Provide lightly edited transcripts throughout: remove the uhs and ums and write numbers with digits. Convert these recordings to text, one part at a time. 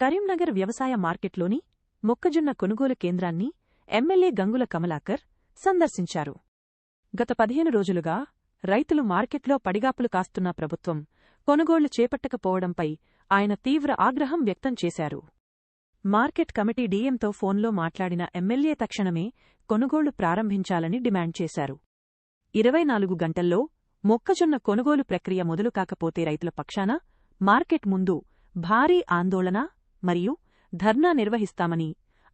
కరీంనగర్ వ్యవసాయ మార్కెట్లోని మొక్కజొన్న కొనుగోలు కేంద్రాన్ని ఎమ్మెల్యే గంగుల కమలాకర్ సందర్శించారు. గత 15 రోజులుగా రైతులు మార్కెట్లో పడిగాపులు కాస్తున్న ప్రభుత్వం కొనుగోళ్లు చేపట్టకపోవడంపై ఆయన తీవ్ర ఆగ్రహం వ్యక్తం చేశారు. మార్కెట్ కమిటీ డీఎంతో ఫోన్లో మాట్లాడిన ఎమ్మెల్యే తక్షణమే కొనుగోళ్లు ప్రారంభించాలని డిమాండ్ చేశారు. 24 గంటల్లో మొక్కజొన్న కొనుగోలు ప్రక్రియ మొదలు కాకపోతే రైతుల పక్షాన మార్కెట్ ముందు భారీ ఆందోళన మరియు ధర్నా నిర్వహిస్తామని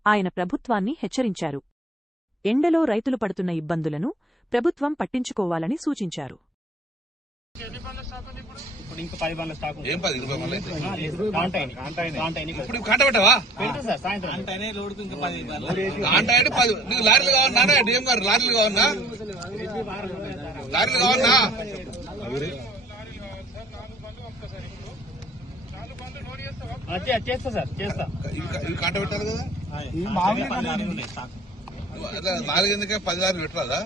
ఆయన ప్రభుత్వాన్ని హెచ్చరించారు. ఎండలో రైతులు పడుతున్న ఇబ్బందులను ప్రభుత్వం పట్టించుకోవాలని సూచించారు. చేస్తా సార్ చేస్తా కాంట పెట్టాలి కదా 4 ఎందుకే 10 లారీలు పెట్టరాదా?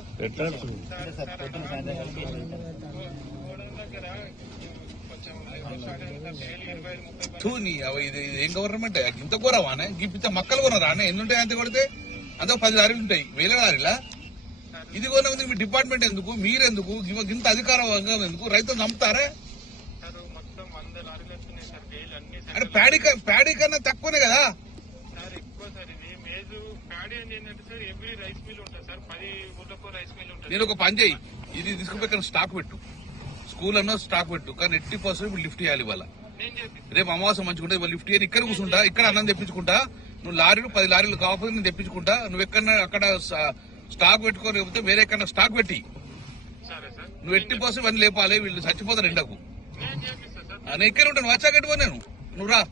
ఇది ఏం గవర్నమెంట్ ఇంత కూరవానే గిప్పితే మక్కలు కొనరానే ఎన్ని ఉంటాయి అంతే కొడితే అంత 10 లారీలు ఉంటాయి. 1000 లారీలా ఇది కొన్న మీ డిపార్ట్మెంట్ ఎందుకు మీరెందుకు ఇంత అధికారంగా ఎందుకు రైతులు నమ్ముతారే? అంటే ప్యాడీ కన్నా తక్కువనే కదా. నేను ఒక పని చేయి ఇది తీసుకుపోయి స్టాక్ పెట్టు స్కూల్ అన్నా స్టాక్ పెట్టు కానీ 80% ఇప్పుడు లిఫ్ట్ చేయాలి. ఇవాళ రేపు అమావాసం మంచుకుంటా ఇవాళ లిఫ్ట్ చేయని ఇక్కడ కూర్చుంటా ఇక్కడ అన్నం తెప్పించుకుంటా. నువ్వు 10 లారీలు కాకపోతే నేను తెప్పించుకుంటా. నువ్వు ఎక్కడన్నా అక్కడ స్టాక్ పెట్టుకోలేకపోతే వేరే ఎక్కడన్నా స్టాక్ పెట్టి నువ్వు 80% ఇవన్నీ లేపాలి. వీళ్ళు చచ్చిపోతారు ఎండకు. నేను ఇక్కడ ఉంటాను వచ్చాకట్టుకో నేను నువ్వు రా.